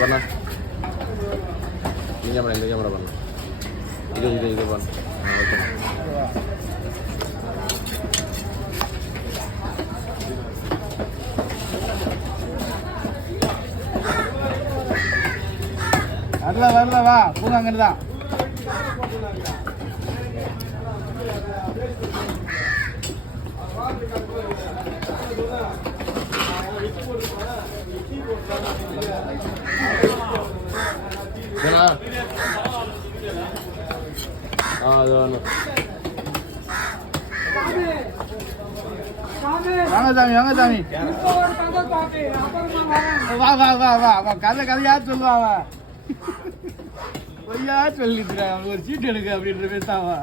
பண்ணா இந்த கேமரா பண்ணலாம் இது பண்ண ஓகே வரல வா பூங்க அங்கிட்டு தான் அது வேணும் வாங்க சாமி வா வா வா வா வா கதையா சொல்லுவான் பொய்யா சொல்லிட்டு ஒரு சீட்டு எடுக்க அப்படின்ற பேசாவா